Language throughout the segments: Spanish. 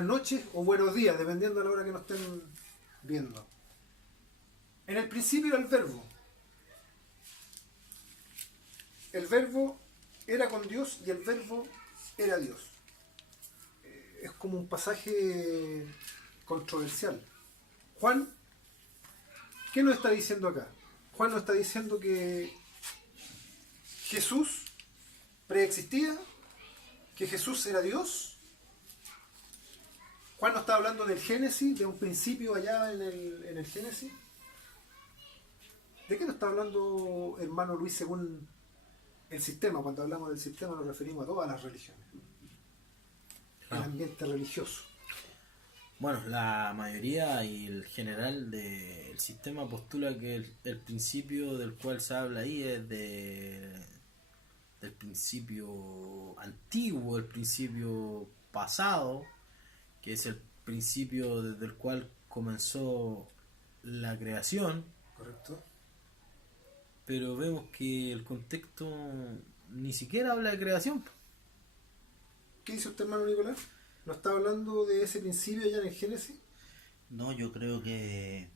buenas noches o buenos días, dependiendo de la hora que nos estén viendo. En el principio era el verbo. El verbo era con Dios y el verbo era Dios. Es como un pasaje controversial. Juan, ¿qué nos está diciendo acá? Juan nos está diciendo que Jesús preexistía, que Jesús era Dios. Juan nos está hablando del Génesis, de un principio allá en el Génesis. ¿De qué nos está hablando, hermano Luis, según el sistema? Cuando hablamos del sistema nos referimos a todas las religiones. El ambiente religioso. Bueno, la mayoría y el general del sistema postula que el principio del cual se habla ahí es del principio antiguo, el principio pasado, que es el principio desde el cual comenzó la creación. Correcto. Pero vemos que el contexto ni siquiera habla de creación. ¿Qué dice usted, hermano Nicolás? ¿No está hablando de ese principio allá en el Génesis? No, yo creo que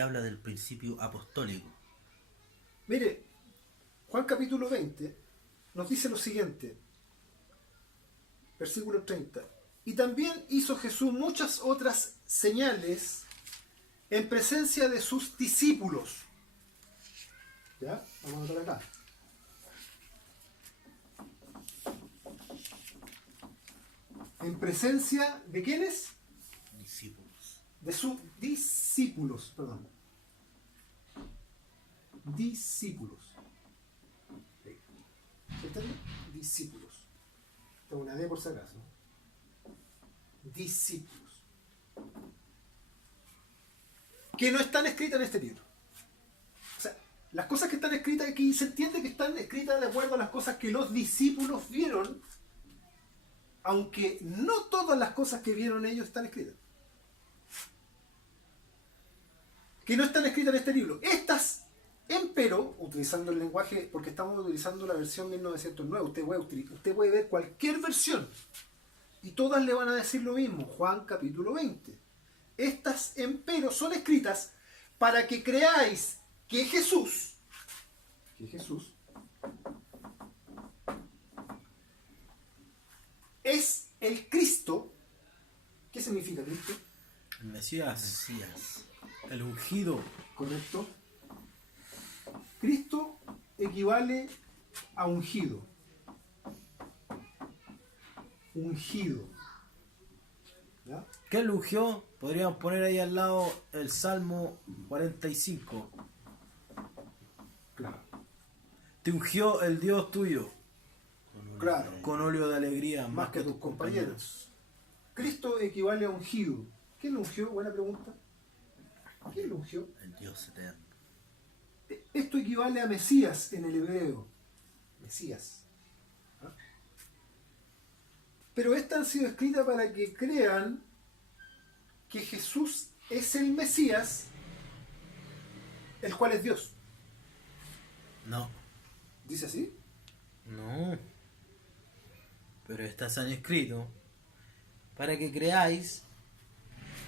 habla del principio apostólico. Mire, Juan capítulo 20 nos dice lo siguiente, versículo 30. Y también hizo Jesús muchas otras señales en presencia de sus discípulos. ¿Ya? Vamos a anotar acá. En presencia de ¿quiénes? Discípulos. De sus discípulos, perdón. Discípulos. ¿Entienden? Discípulos. Tengo una D por si acaso. Discípulos. Que no están escritas en este libro. O sea, las cosas que están escritas aquí se entiende que están escritas de acuerdo a las cosas que los discípulos vieron, aunque no todas las cosas que vieron ellos están escritas. Que no están escritas en este libro. Estas, empero, utilizando el lenguaje, porque estamos utilizando la versión 1909, usted puede ver cualquier versión y todas le van a decir lo mismo. Juan capítulo 20. Estas, empero, son escritas para que creáis que Jesús es el Cristo. ¿Qué significa Cristo? El Mesías, el ungido. Correcto. Cristo equivale a ungido. Ungido. ¿Ya? ¿Qué lo ungió? Podríamos poner ahí al lado el Salmo 45. Claro. Te ungió el Dios tuyo Claro. con óleo de alegría Más que tus compañeros. Cristo equivale a ungido. ¿Quién lo ungió? Buena pregunta. ¿Quién lo ungió? El Dios eterno. Esto equivale a Mesías en el hebreo. Mesías. ¿Ah? Pero estas han sido escritas para que crean que Jesús es el Mesías, el cual es Dios. No, ¿Dice así? no. Pero estas han escrito para que creáis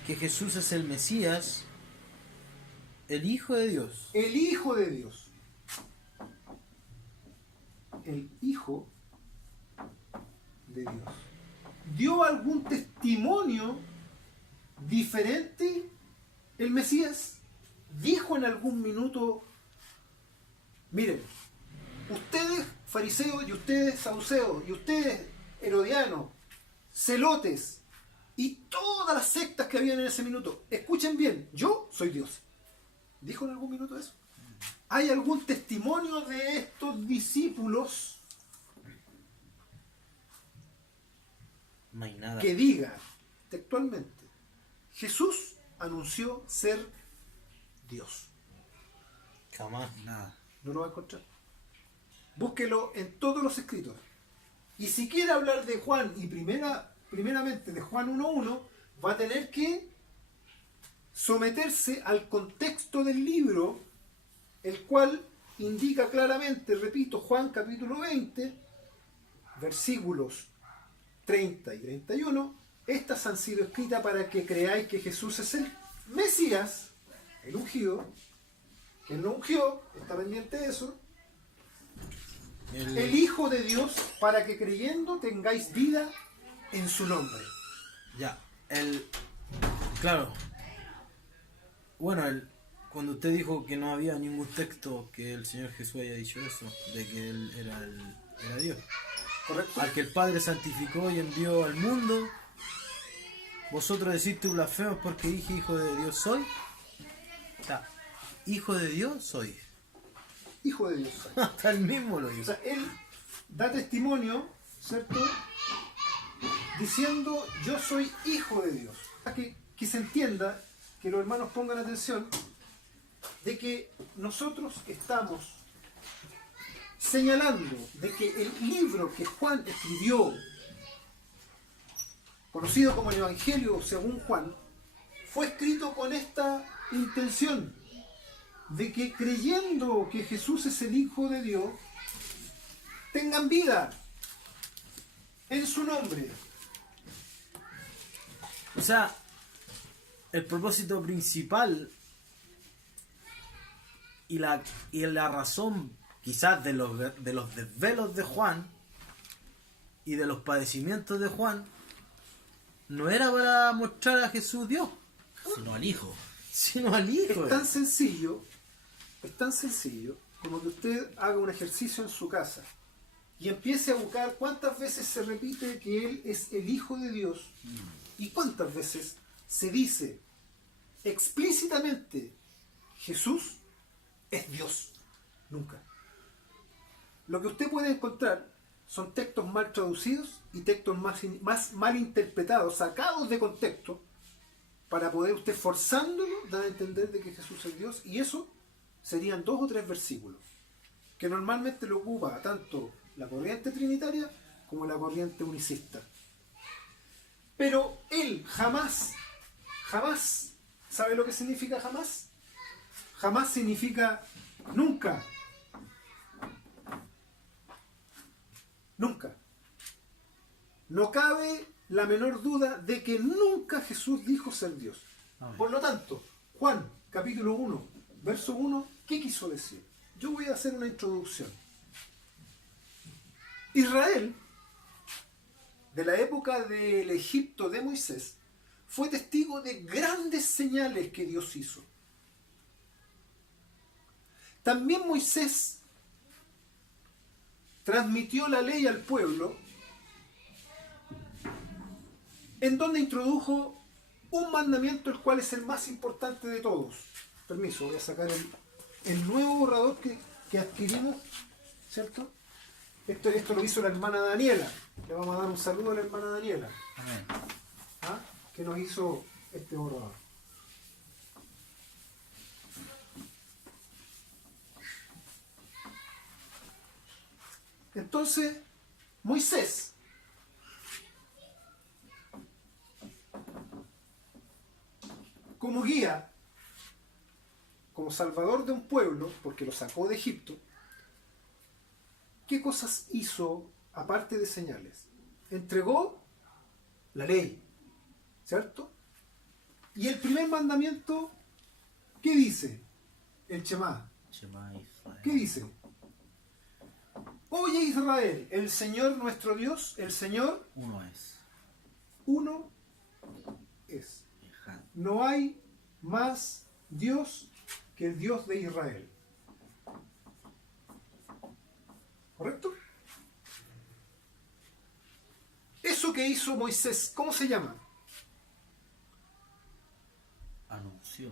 que Jesús es el Mesías, el Hijo de Dios. El Hijo de Dios. El Hijo de Dios. ¿Dio algún testimonio diferente el Mesías? ¿Dijo en algún minuto, miren, ustedes fariseos y ustedes saduceos y ustedes herodianos, celotes y todas las sectas que habían en ese minuto, escuchen bien, yo soy Dios? ¿Dijo en algún minuto eso? ¿Hay algún testimonio de estos discípulos No hay nada. que diga textualmente, Jesús anunció ser Dios? Jamás. Nada. No lo va a encontrar. Búsquelo en todos los escritos. Y si quiere hablar de Juan y primeramente de Juan 1.1, va a tener que someterse al contexto del libro, el cual indica claramente, repito, Juan capítulo 20, versículos 30 y 31, estas han sido escritas para que creáis que Jesús es el Mesías, el ungido, que él no ungió, está pendiente de eso, el Hijo de Dios, para que creyendo tengáis vida en su nombre. Ya, claro. Bueno, cuando usted dijo que no había ningún texto que el Señor Jesús haya dicho eso, de que él era Dios. ¿Correcto? Al que el Padre santificó y envió al mundo, vosotros decís tú blasfemos porque dije hijo de Dios soy. Está, hijo de Dios soy. Hijo de Dios. Hasta él mismo lo O dijo. sea, él da testimonio, ¿cierto? Diciendo, yo soy hijo de Dios. Para que se entienda, que los hermanos pongan atención, de que nosotros estamos señalando de que el libro que Juan escribió, conocido como el Evangelio según Juan, fue escrito con esta intención, de que creyendo que Jesús es el Hijo de Dios, tengan vida en su nombre. O sea, el propósito principal y la razón quizás de los desvelos de Juan y de los padecimientos de Juan no era para mostrar a Jesús Dios, Sino al Hijo. sino al Hijo. Es tan sencillo como que usted haga un ejercicio en su casa y empiece a buscar cuántas veces se repite que Él es el Hijo de Dios y cuántas veces se dice explícitamente Jesús es Dios. Nunca. Lo que usted puede encontrar son textos mal traducidos y textos más mal interpretados, sacados de contexto, para poder usted forzándolo dar a entender de que Jesús es Dios, y eso serían 2 o 3 versículos, que normalmente lo ocupa tanto la corriente trinitaria como la corriente unicista. Pero él jamás, ¿sabe lo que significa jamás? Jamás significa nunca. Nunca. No cabe la menor duda de que nunca Jesús dijo ser Dios. Por lo tanto, Juan, capítulo 1, verso 1, ¿qué quiso decir? Yo voy a hacer una introducción. Israel, de la época del Egipto de Moisés, fue testigo de grandes señales que Dios hizo. También Moisés transmitió la ley al pueblo, en donde introdujo un mandamiento, el cual es el más importante de todos. Permiso, voy a sacar el nuevo borrador que adquirimos, ¿cierto? Esto lo hizo la hermana Daniela. Le vamos a dar un saludo a la hermana Daniela. Amén. ¿Ah? Que nos hizo este borrador. Entonces, Moisés como guía, como salvador de un pueblo, porque lo sacó de Egipto, ¿qué cosas hizo aparte de señales? Entregó la ley, ¿cierto? Y el primer mandamiento, ¿qué dice? El Shema. Shema Israel. ¿Qué dice? Oye Israel, el Señor nuestro Dios, el Señor Uno es. uno es. Ejad. No hay más Dios que el Dios de Israel. ¿Correcto? Eso que hizo Moisés, ¿cómo se llama? Anunció.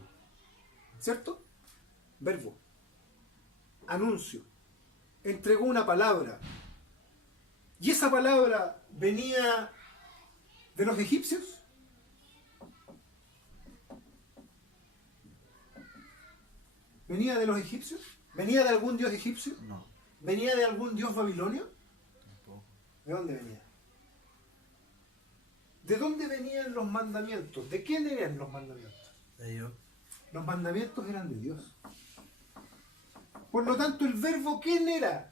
¿Cierto? Verbo. Anuncio. Entregó una palabra. ¿Y esa palabra venía de los egipcios? ¿Venía de los egipcios? ¿Venía de algún dios egipcio? No. ¿Venía de algún dios babilonio? Tampoco. ¿De dónde venía? ¿De dónde venían los mandamientos? ¿De quién eran los mandamientos? De Dios. Los mandamientos eran de Dios. Por lo tanto, el verbo, ¿quién era?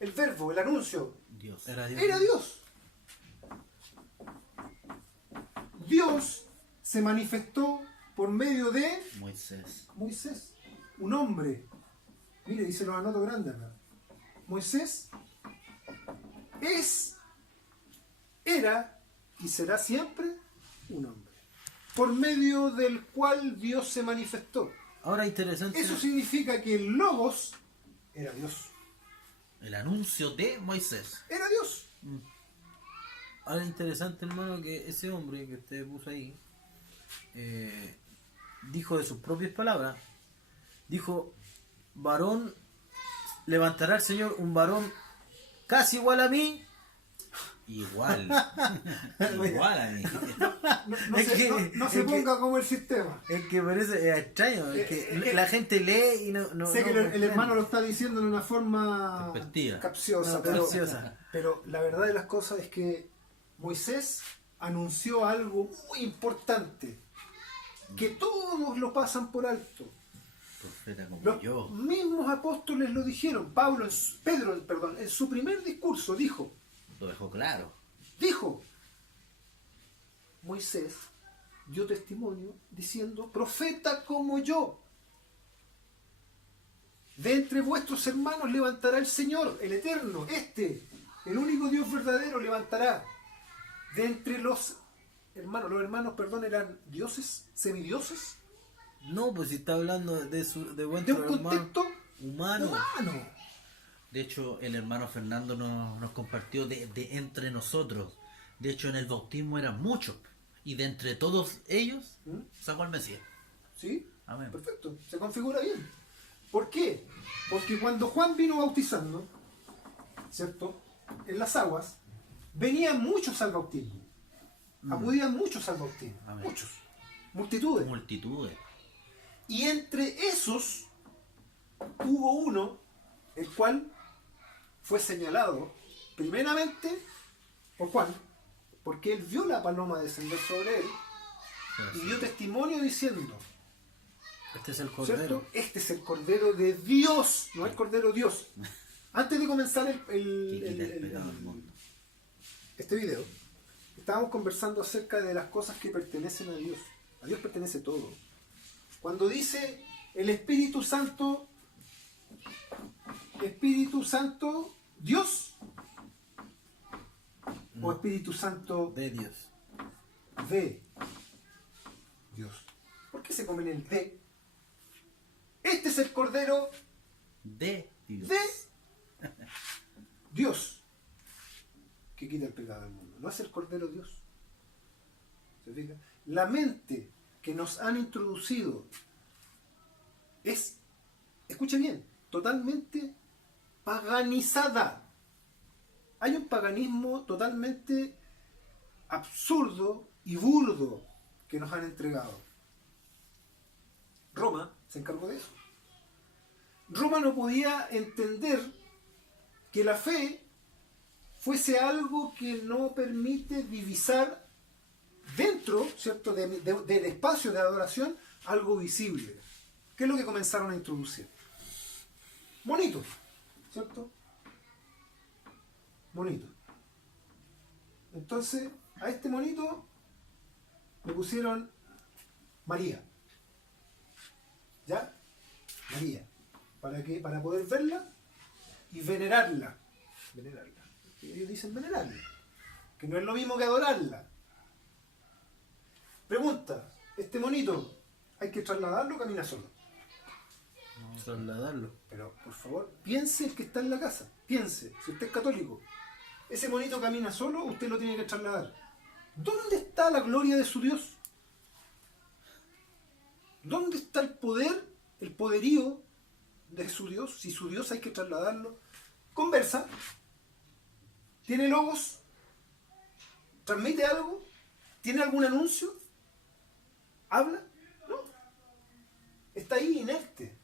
El verbo, el anuncio, Dios. Era Dios. era Dios. Dios se manifestó por medio de Moisés. Moisés, un hombre. Mire, dice los anoto grandes acá. Moisés era y será siempre un hombre, por medio del cual Dios se manifestó. Ahora interesante. Eso significa que el Logos era Dios. El anuncio de Moisés. Era Dios. Ahora interesante, hermano, que ese hombre que usted puso ahí dijo de sus propias palabras, dijo, varón, levantará el Señor un varón casi igual a mí. Igual. Igual a mí. No Es se, que- no se es que- ponga como el sistema. Es que parece extraño, es que la gente lee y no... Sé que el comprende. hermano lo está diciendo de una forma Perspectiva. capciosa, No, pero, capciosa. pero la verdad de las cosas es que Moisés anunció algo muy importante, que todos lo pasan por alto. Profeta como Los yo. mismos apóstoles lo dijeron. Pedro, en su primer discurso dijo, Lo dejó claro. Moisés dio testimonio diciendo, profeta como yo. De entre vuestros hermanos levantará el Señor, el Eterno, el único Dios verdadero levantará. De entre los hermanos, eran dioses, semidioses, No, pues si está hablando de de vuestro un hermano contexto humano. humano. De hecho, el hermano Fernando nos compartió de entre nosotros. De hecho, en el bautismo eran muchos. Y de entre todos ellos, ¿Mm? sacó al Mesías. ¿Sí? Amén. Perfecto, se configura bien. ¿Por qué? Porque cuando Juan vino bautizando, ¿cierto? En las aguas, venían muchos al bautismo. Acudían muchos al bautismo. Amén. Muchos. Multitudes. Multitudes. Y entre esos hubo uno, el cual fue señalado primeramente por Juan, porque él vio la paloma descender sobre él y dio testimonio diciendo, Este es el cordero. ¿cierto? Este es el Cordero de Dios, no el Cordero Dios. Antes de comenzar Que quita el pecado del mundo. este video, estábamos conversando acerca de las cosas que pertenecen a Dios. A Dios pertenece todo. Cuando dice el Espíritu Santo, Dios, o Espíritu Santo De Dios. de Dios. ¿Por qué se comen el de? Este es el Cordero De Dios. de Dios que quita el pecado del mundo. No es el Cordero Dios. ¿Se fija? La mente que nos han introducido es, escuche bien, totalmente paganizada. Hay un paganismo totalmente absurdo y burdo que nos han entregado. Roma se encargó de eso. Roma no podía entender que la fe fuese algo que no permite divisar dentro, ¿cierto?, del espacio de adoración algo visible. ¿Qué es lo que comenzaron a introducir? Monitos, ¿cierto? Monito. Entonces, a este monito le pusieron María. ¿Ya? María. ¿Para qué? Para poder verla y venerarla. Venerarla. Ellos dicen venerarla. Que no es lo mismo que adorarla. Pregunta, ¿este monito hay que trasladarlo o camina solo? Vamos a trasladarlo. Pero, por favor, piense el que está en la casa. Piense, si usted es católico. Ese monito camina solo, usted lo tiene que trasladar. ¿Dónde está la gloria de su Dios? ¿Dónde está el poder, el poderío de su Dios? Si su Dios hay que trasladarlo. Conversa. ¿Tiene logos? ¿Transmite algo? ¿Tiene algún anuncio? ¿Habla? No. Está ahí inerte.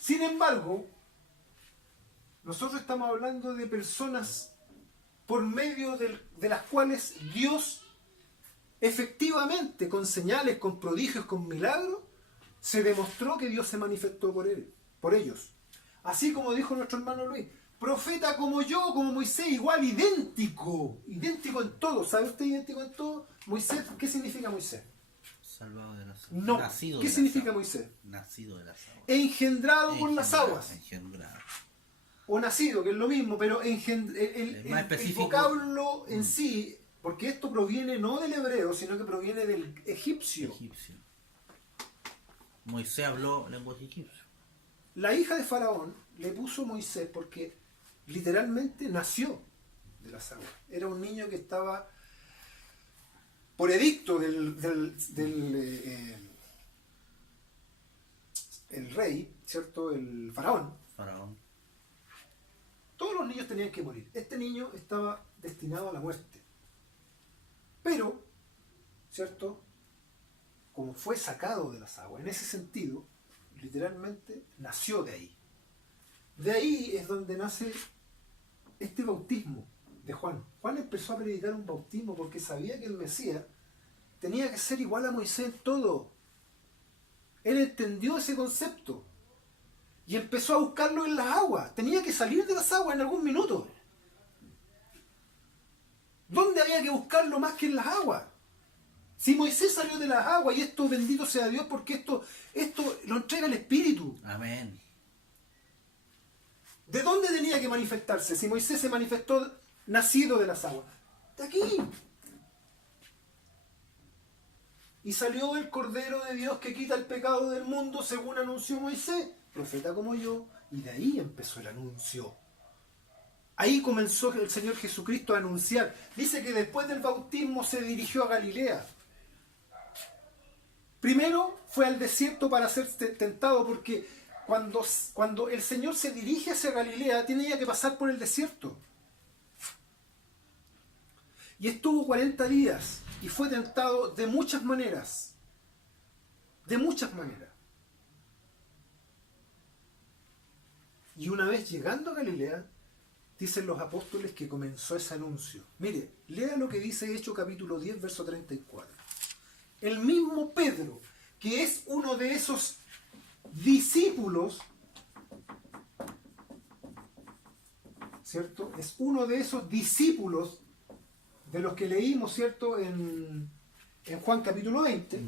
Sin embargo, nosotros estamos hablando de personas por medio de las cuales Dios efectivamente, con señales, con prodigios, con milagros, se demostró que Dios se manifestó por ellos. Así como dijo nuestro hermano Luis, profeta como yo, como Moisés, igual, idéntico en todo. ¿Sabe usted idéntico en todo? Moisés, ¿qué significa Moisés? Salvado de las aguas. No. Nacido ¿Qué de las significa aguas. Moisés? Nacido de las aguas. Engendrado por las Engendrado, aguas. engendrado. O nacido, que es lo mismo, pero el Más específico. vocablo en sí, porque esto proviene no del hebreo, sino que proviene del egipcio. Egipcio. Moisés habló lenguaje egipcio. La hija de Faraón le puso Moisés porque literalmente nació de las aguas. Era un niño que estaba por edicto el rey, ¿cierto? El faraón. Faraón. Todos los niños tenían que morir. Este niño estaba destinado a la muerte. Pero, ¿cierto? Como fue sacado de las aguas, en ese sentido, literalmente nació de ahí. De ahí es donde nace este bautismo de Juan. Juan empezó a predicar un bautismo porque sabía que el Mesías tenía que ser igual a Moisés en todo. Él entendió ese concepto y empezó a buscarlo en las aguas. Tenía que salir de las aguas en algún minuto. ¿Dónde había que buscarlo más que en las aguas? Si Moisés salió de las aguas, y esto bendito sea Dios, porque esto lo entrega el Espíritu. Amén. ¿De dónde tenía que manifestarse? Si Moisés se manifestó nacido de las aguas. De aquí. Y salió el Cordero de Dios que quita el pecado del mundo, según anunció Moisés, profeta como yo, y de ahí empezó el anuncio. Ahí comenzó el Señor Jesucristo a anunciar. Dice que después del bautismo se dirigió a Galilea. Primero fue al desierto para ser tentado, porque cuando el Señor se dirige hacia Galilea, tenía que pasar por el desierto. Y estuvo 40 días y fue tentado de muchas maneras. De muchas maneras. Y una vez llegando a Galilea, dicen los apóstoles que comenzó ese anuncio. Mire, lea lo que dice Hechos capítulo 10, verso 34. El mismo Pedro, que es uno de esos discípulos, ¿cierto? Es uno de esos discípulos de los que leímos, ¿cierto? En Juan capítulo 20,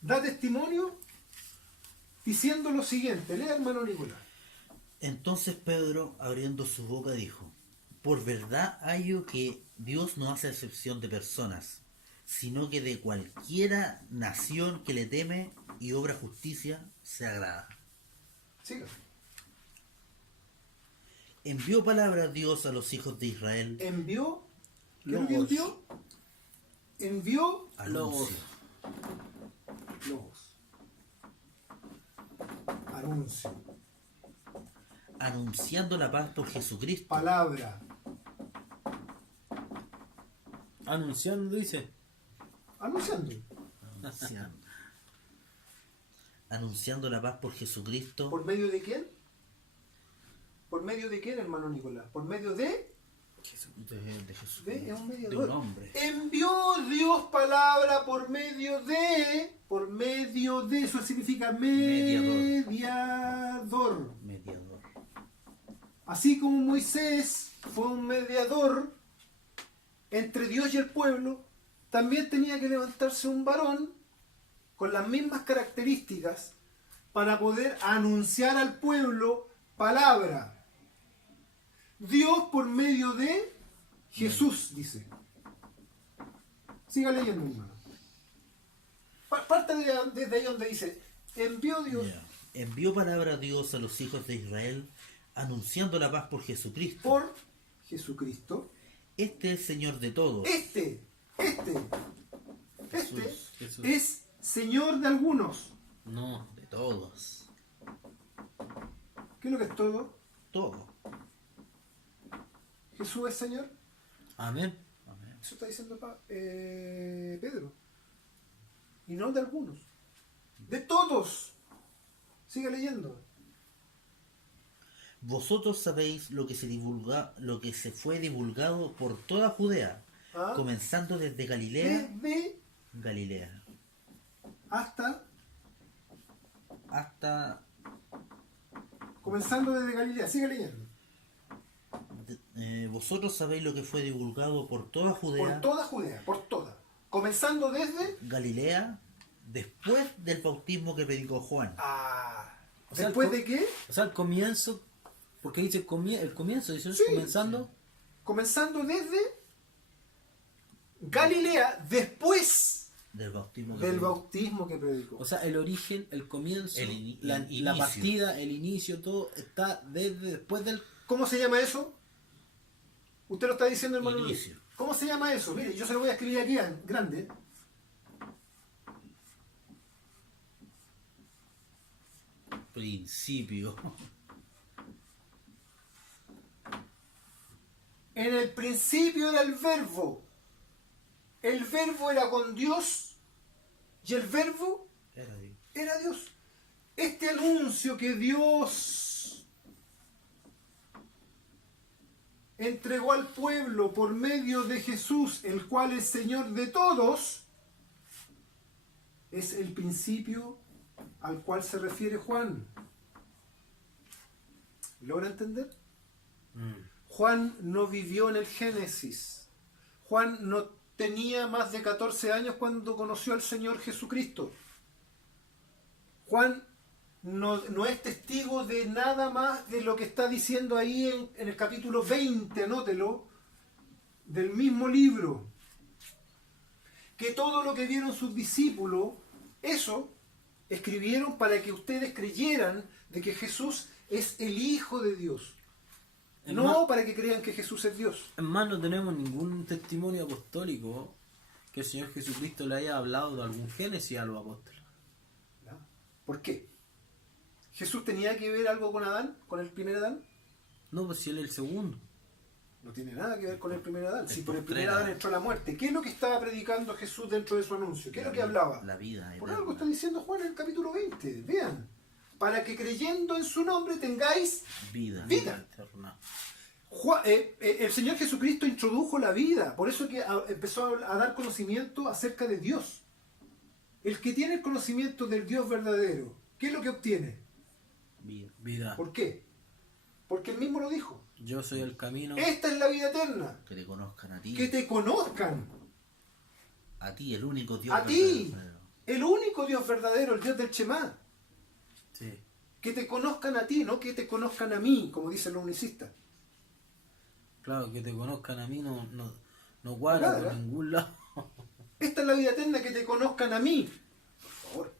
da testimonio diciendo lo siguiente. Lea, hermano Nicolás. Entonces Pedro, abriendo su boca, dijo: por verdad hallo que Dios no hace excepción de personas, sino que de cualquiera nación que le teme y obra justicia se agrada. Siga. Envió palabra a Dios a los hijos de Israel. Envió. ¿Qué es lo Logos. que envió? Envió Anuncio. logos. Anuncio. Anunciando la paz por Jesucristo. Palabra. Anunciando, dice. Anunciando. Anunciando. Anunciando la paz por Jesucristo. ¿Por medio de quién? ¿Por medio de quién, hermano Nicolás? Por medio de De Jesús. es un De mediador. un hombre. Envió Dios palabra por medio de, eso significa mediador. Mediador. Así como Moisés fue un mediador entre Dios y el pueblo, también tenía que levantarse un varón con las mismas características para poder anunciar al pueblo palabra. Dios por medio de Jesús, dice. Siga leyendo, hermano. Parte desde ahí donde dice, envió Dios. Mira, envió palabra a Dios a los hijos de Israel, anunciando la paz por Jesucristo. Por Jesucristo. Este es Señor de todos. Este Jesús. es Señor de algunos. No, de todos. ¿Qué es lo que es todo? Todo. Jesús es Señor. Amén. Amén. Eso está diciendo Pedro. Y no de algunos. De todos. Sigue leyendo. Vosotros sabéis lo que se fue divulgado por toda Judea, ¿Ah? comenzando desde Galilea, Desde Galilea, hasta, hasta comenzando desde Galilea. Sigue leyendo. Vosotros sabéis lo que fue divulgado por toda Judea, Por toda Judea, por toda. Comenzando desde... Galilea, después del bautismo que predicó Juan. O sea, ¿Después de qué? O sea, el comienzo, porque dice el comienzo, dice Sí. comenzando. Comenzando desde Galilea, después Del bautismo que del predicó. bautismo que predicó. O sea, el origen, el comienzo, El la inicio. partida, el inicio, todo está desde después del... ¿Cómo se llama eso? Usted lo está diciendo, hermano Luis. Inicio. ¿Cómo se llama eso? Mire, yo se lo voy a escribir aquí en grande. Principio. En el principio era el verbo. El verbo era con Dios y el verbo Era Dios. era Dios. Este anuncio que Dios entregó al pueblo por medio de Jesús, el cual es Señor de todos, es el principio al cual se refiere Juan. ¿Logra entender? Juan no vivió en el Génesis. Juan no tenía más de 14 años cuando conoció al Señor Jesucristo. Juan no es testigo de nada más de lo que está diciendo ahí en el capítulo 20, anótelo, del mismo libro. Que todo lo que vieron sus discípulos, eso escribieron para que ustedes creyeran de que Jesús es el Hijo de Dios. No para que crean que Jesús es Dios. En más, no tenemos ningún testimonio apostólico que el Señor Jesucristo le haya hablado de algún Génesis a los apóstoles. ¿Ya? ¿Por qué? ¿Jesús tenía que ver algo con Adán? ¿Con el primer Adán? No, pues si él es el segundo. No tiene nada que ver con el primer Adán. Si por el postrer primer Adán Adán. entró la muerte, ¿qué es lo que estaba predicando Jesús dentro de su anuncio? ¿Qué es lo que hablaba? La vida. Por eterna. algo está diciendo Juan en el capítulo 20. Vean. Para que creyendo en su nombre tengáis Vida. vida. Eterna. El Señor Jesucristo introdujo la vida. Por eso que empezó a dar conocimiento acerca de Dios. El que tiene el conocimiento del Dios verdadero, ¿qué es lo que obtiene? Vida. Vida. ¿Por qué? Porque él mismo lo dijo. Yo soy el camino. Esta es la vida eterna. Que te conozcan a ti. Que te conozcan. A ti, el único Dios. A ti. verdadero. El único Dios verdadero, el Dios del Shemá. Sí. Que te conozcan a ti, no que te conozcan a mí, como dicen los unicistas. Claro, que te conozcan a mí no guarda por Cuadra. ningún lado. Esta es la vida eterna, que te conozcan a mí. Por favor.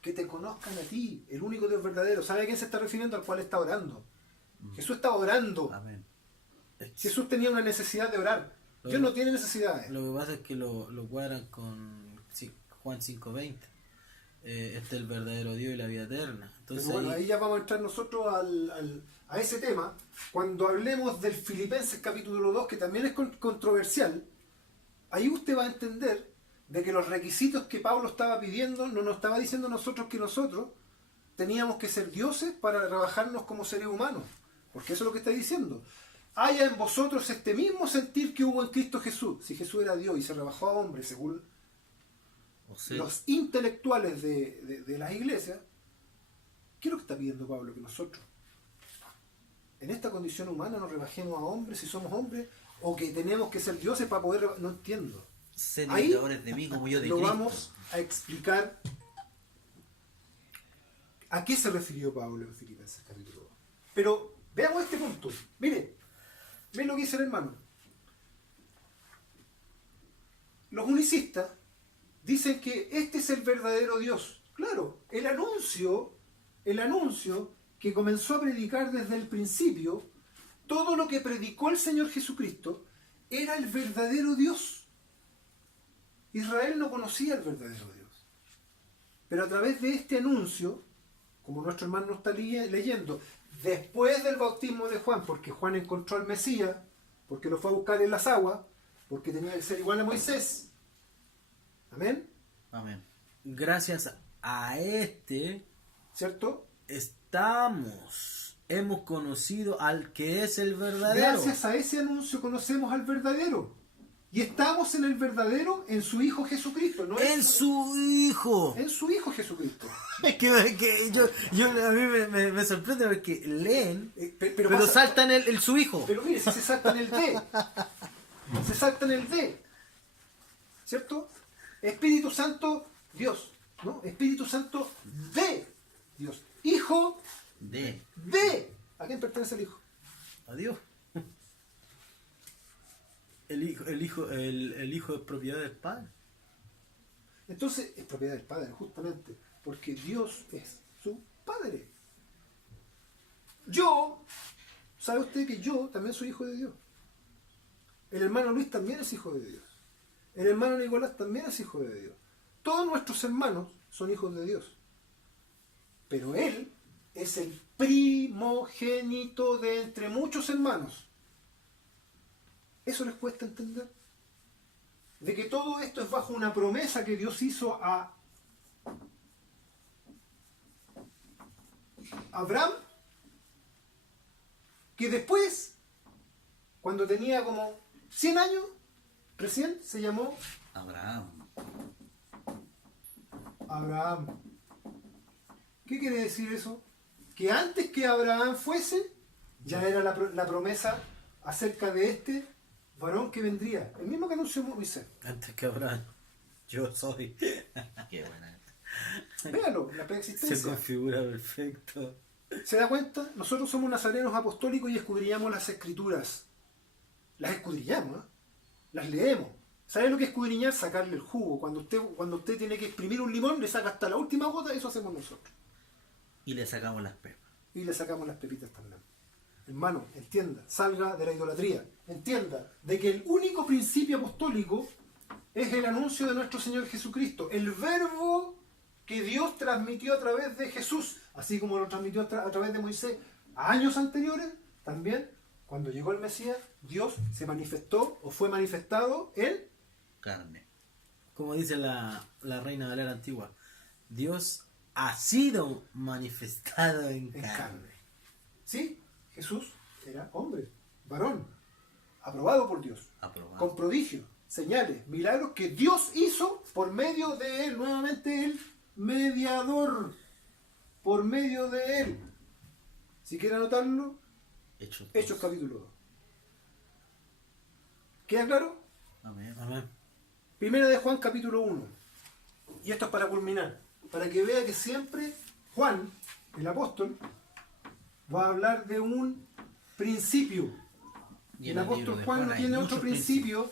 Que te conozcan a ti, el único Dios verdadero. ¿Sabe a quién se está refiriendo? Al cual está orando. Jesús estaba orando. Amén. Jesús tenía una necesidad de orar. Dios no tiene necesidades. Lo que pasa es que lo cuadran con Juan 5:20. Este es el verdadero Dios y la vida eterna. Entonces, Pero bueno, ahí ya vamos a entrar nosotros a ese tema. Cuando hablemos del Filipenses capítulo 2, que también es controversial, ahí usted va a entender de que los requisitos que Pablo estaba pidiendo no nos estaba diciendo nosotros que nosotros teníamos que ser dioses para rebajarnos como seres humanos. Porque eso es lo que está diciendo. Haya en vosotros este mismo sentir que hubo en Cristo Jesús. Si Jesús era Dios y se rebajó a hombre según O sea, los intelectuales de las iglesias, ¿qué es lo que está pidiendo Pablo? Que nosotros, en esta condición humana, nos rebajemos a hombres si somos hombres, o que tenemos que ser dioses para poder... No entiendo. sed Ahí imitadores de mí como yo de lo Cristo. vamos a explicar a qué se refirió Pablo en Filipenses capítulo 2. Pero veamos este punto. Mire, ven lo que dice el hermano. Los unicistas dicen que este es el verdadero Dios. Claro, el anuncio que comenzó a predicar desde el principio, todo lo que predicó el Señor Jesucristo, era el verdadero Dios. Israel no conocía el verdadero Dios. Pero a través de este anuncio, como nuestro hermano está leyendo, después del bautismo de Juan, porque Juan encontró al Mesías, porque lo fue a buscar en las aguas, porque tenía que ser igual a Moisés. Amén. Amén. gracias a este ¿Cierto? hemos conocido al que es el verdadero. Gracias a ese anuncio conocemos al verdadero. Y estamos en el verdadero, en su Hijo Jesucristo, ¿no? ¡En su hijo! En su Hijo Jesucristo. Es que yo a mí me sorprende porque leen, pero pasa- saltan el su hijo. Pero mire, si se salta en el D. Se salta en el D. ¿Cierto? Espíritu Santo, Dios. ¿No? Espíritu Santo de Dios. Hijo De. de. ¿A quién pertenece el Hijo? Adiós. El hijo es propiedad del padre. Entonces, es propiedad del Padre, justamente. Porque Dios es su Padre. Yo, ¿sabe usted que yo también soy hijo de Dios? El hermano Luis también es hijo de Dios. El hermano Nicolás también es hijo de Dios. Todos nuestros hermanos son hijos de Dios. Pero él es el primogénito de entre muchos hermanos. ¿Eso les cuesta entender? De que todo esto es bajo una promesa que Dios hizo a Abraham, que después, cuando tenía como 100 años, recién se llamó Abraham. Abraham. ¿Qué quiere decir eso? Que antes que Abraham fuese, ya era la promesa acerca de este varón que vendría. El mismo que anunció Moisés. Antes que Abraham, yo soy. Qué buena. Véalo, la Se preexistencia. configura perfecto. ¿Se da cuenta? Nosotros somos nazarenos apostólicos y escudriñamos las escrituras. Las escudriñamos, ¿eh? Las leemos. ¿Sabe lo que es escudriñar? Sacarle el jugo. Cuando usted tiene que exprimir un limón, le saca hasta la última gota, eso hacemos nosotros. Y le sacamos las pepas. Y le sacamos las pepitas también. Hermano, entienda, salga de la idolatría. Entienda de que el único principio apostólico es el anuncio de nuestro Señor Jesucristo. El verbo que Dios transmitió a través de Jesús, así como lo transmitió a través de Moisés a años anteriores, también cuando llegó el Mesías, Dios se manifestó o fue manifestado en Carne. Como dice la Reina Valera antigua, Dios ha sido manifestado en carne. carne. ¿Sí? Jesús era hombre, varón, aprobado por Dios, Aprobado. con prodigios, señales, milagros que Dios hizo por medio de él, nuevamente el mediador, por medio de él. Si quiere anotarlo, Hechos capítulo 2. ¿Queda claro? Amén. Amén. Primera de Juan capítulo 1. Y esto es para culminar, para que vea que siempre Juan, el apóstol, va a hablar de un principio. Y El en el libro apóstol de Juan no hay tiene muchos otro principio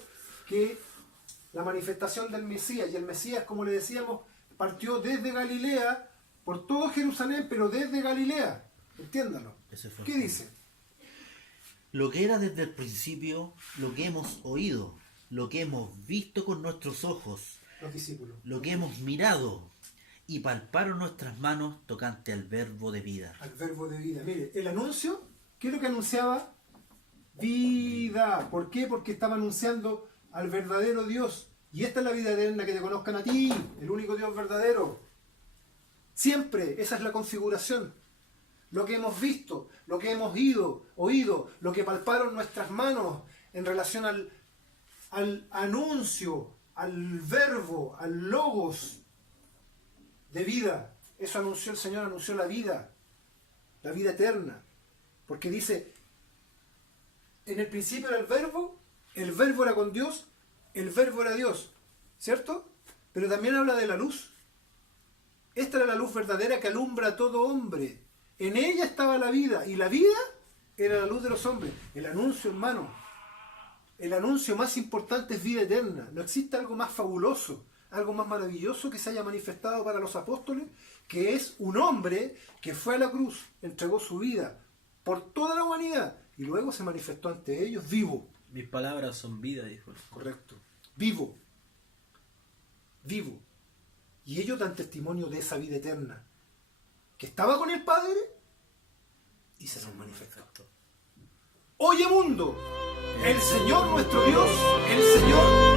que la manifestación del Mesías. Y el Mesías, como le decíamos, partió desde Galilea, por todo Jerusalén, pero desde Galilea. Entiéndalo. Ese fue el ¿Qué punto. dice? Lo que era desde el principio, lo que hemos oído, lo que hemos visto con nuestros ojos, Los discípulos. lo que hemos mirado y palparon nuestras manos tocante al verbo de vida. Al verbo de vida. Mire, el anuncio, ¿qué es lo que anunciaba? Vida. ¿Por qué? Porque estaba anunciando al verdadero Dios. Y esta es la vida eterna, que te conozcan a ti, el único Dios verdadero. Siempre, esa es la configuración. Lo que hemos visto, lo que hemos oído, lo que palparon nuestras manos en relación al anuncio, al verbo, al logos de vida. Eso anunció el Señor, anunció la vida eterna. Porque dice, en el principio era el verbo era con Dios, el verbo era Dios, ¿cierto? Pero también habla de la luz. Esta era la luz verdadera que alumbra a todo hombre. En ella estaba la vida, y la vida era la luz de los hombres. El anuncio, hermano, el anuncio más importante es vida eterna. No existe algo más fabuloso, algo más maravilloso que se haya manifestado para los apóstoles, que es un hombre que fue a la cruz, entregó su vida por toda la humanidad, y luego se manifestó ante ellos vivo. Mis palabras son vida, dijo. Correcto. Vivo. Vivo. Y ellos dan testimonio de esa vida eterna, que estaba con el Padre y se nos manifestó. Oye mundo, el Señor nuestro Dios, el Señor